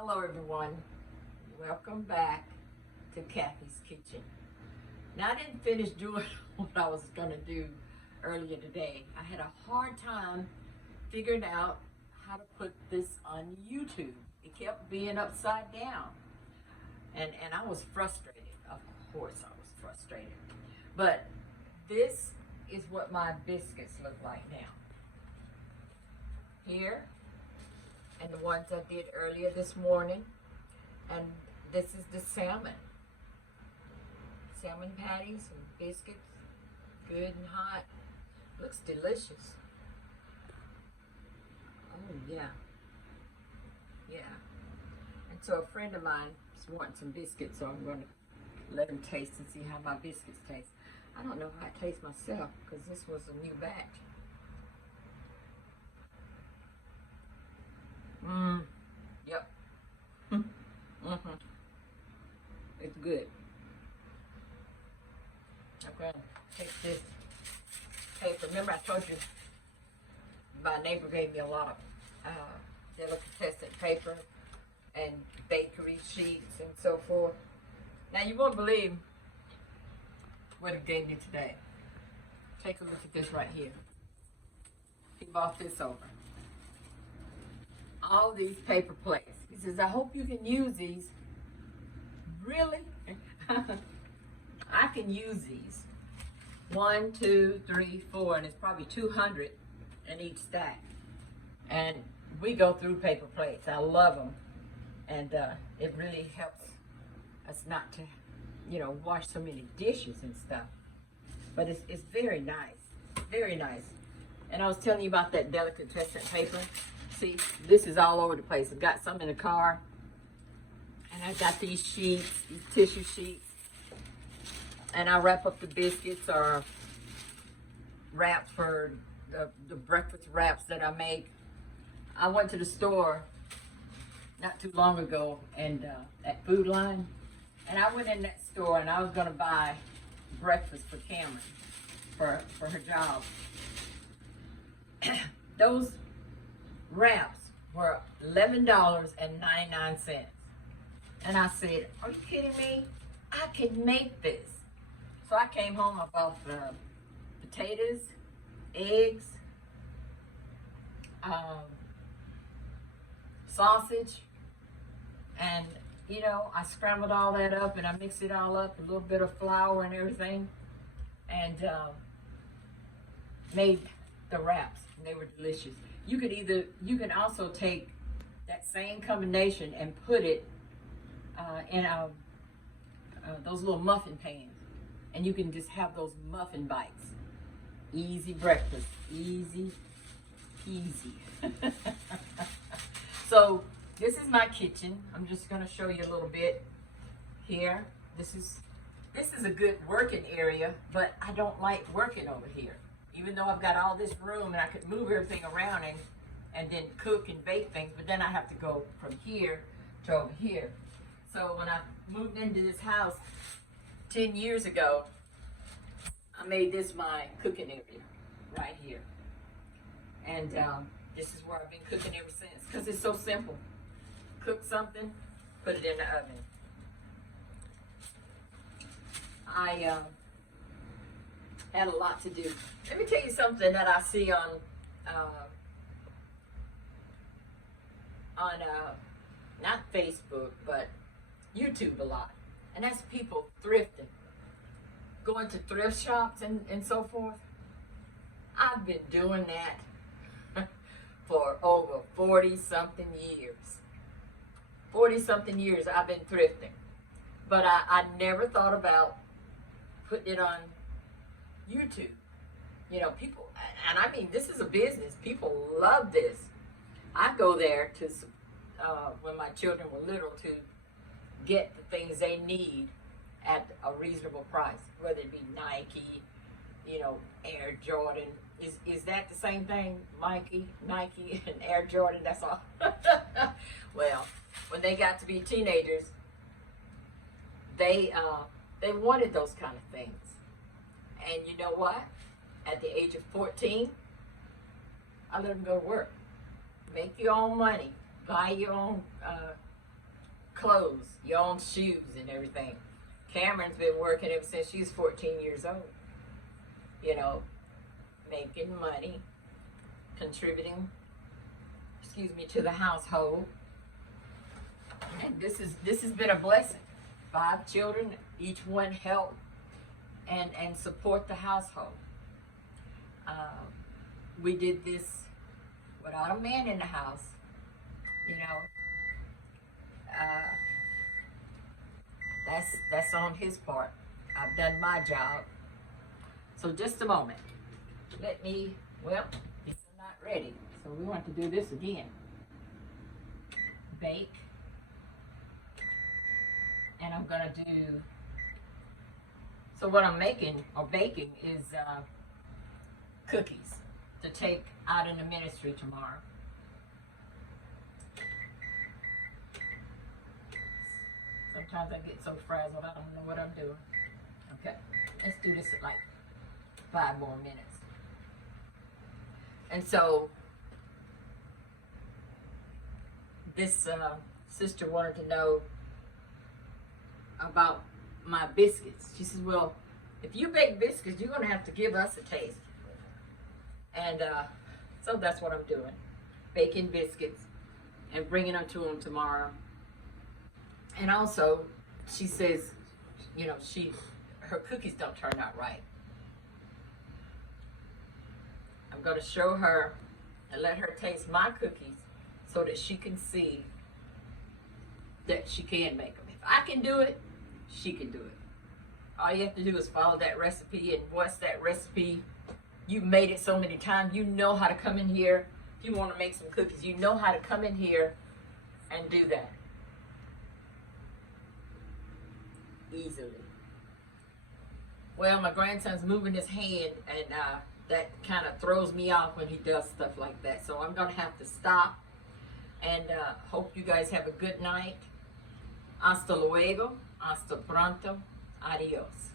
Hello everyone, welcome back to Kathy's Kitchen. Now I didn't finish doing what I was going to do earlier today. I had a hard time figuring out how to put this on YouTube. It kept being upside down and I was frustrated. Of course I was frustrated. But this is what my biscuits look like now. Here, and the ones I did earlier this morning. And this is the salmon. Salmon patties and biscuits, good and hot. Looks delicious. Oh yeah, yeah. And so a friend of mine is wanting some biscuits, so I'm going to let him taste and see how my biscuits taste. I don't know how it tastes myself because this was a new batch. Yep. It's good. I'm going to take this paper. Remember I told you my neighbor gave me a lot of delicatessen paper and bakery sheets and so forth. Now you won't believe what he gave me today. Take a look at this right here. He bought this over. All these paper plates. He says, I hope you can use these. Really? I can use these. 1, 2, 3, 4, and it's probably 200 in each stack. And we go through paper plates. I love them. And it really helps us not to, wash so many dishes and stuff. But it's very nice. Very nice. And I was telling you about that delicatessen paper. See, this is all over the place. I've got some in the car. And I've got these sheets, these tissue sheets. And I wrap up the biscuits or wraps for the breakfast wraps that I make. I went to the store not too long ago and at Food Line. And I went in that store and I was going to buy breakfast for Cameron for her job. Those wraps were $11.99. And I said, are you kidding me? I can make this. So I came home, I bought potatoes, eggs, sausage, and I scrambled all that up and I mixed it all up, a little bit of flour and everything, and made the wraps, and they were delicious. You can also take that same combination and put it in those little muffin pans, and you can just have those muffin bites. Easy breakfast, easy peasy. So this is my kitchen. I'm just going to show you a little bit here. This is a good working area, but I don't like working over here. Even though I've got all this room and I could move everything around and then cook and bake things, but then I have to go from here to over here. So when I moved into this house 10 years ago, I made this my cooking area right here. And this is where I've been cooking ever since because it's so simple. Cook something, put it in the oven. I had a lot to do. Let me tell you something that I see on not Facebook, but YouTube a lot. And that's people thrifting. Going to thrift shops and so forth. I've been doing that for over 40-something years. 40-something years I've been thrifting. But I never thought about putting it on YouTube. People, and I mean, this is a business. People love this. I go there to, when my children were little, to get the things they need at a reasonable price, whether it be Nike, Air Jordan. Is that the same thing? Nike and Air Jordan, that's all. Well, when they got to be teenagers, they wanted those kind of things. And you know what? At the age of 14, I let them go to work. Make your own money. Buy your own clothes, your own shoes and everything. Cameron's been working ever since she was 14 years old. You know, making money, contributing, to the household. And this has been a blessing. 5 children, each one help and support the household. We did this without a man in the house, you know. That's on his part. I've done my job. So just a moment. Let me, well, it's not ready. So we want to do this again. Bake. And I'm gonna do, so what I'm making or baking is cookies to take out in the ministry tomorrow. Sometimes I get so frazzled, I don't know what I'm doing. Okay, let's do this at like 5 more minutes. And so, this sister wanted to know about my biscuits. She says, well, if you bake biscuits, you're going to have to give us a taste. And so that's what I'm doing. Baking biscuits and bringing them to them tomorrow. And also, she says, you know, her cookies don't turn out right. I'm going to show her and let her taste my cookies so that she can see that she can make them. If I can do it, she can do it. All you have to do is follow that recipe, and once that recipe, you've made it so many times, you know how to come in here. If you want to make some cookies, you know how to come in here and do that easily. Well, my grandson's moving his hand, and that kind of throws me off when he does stuff like that. So I'm going to have to stop, and hope you guys have a good night. Hasta luego, hasta pronto, adios.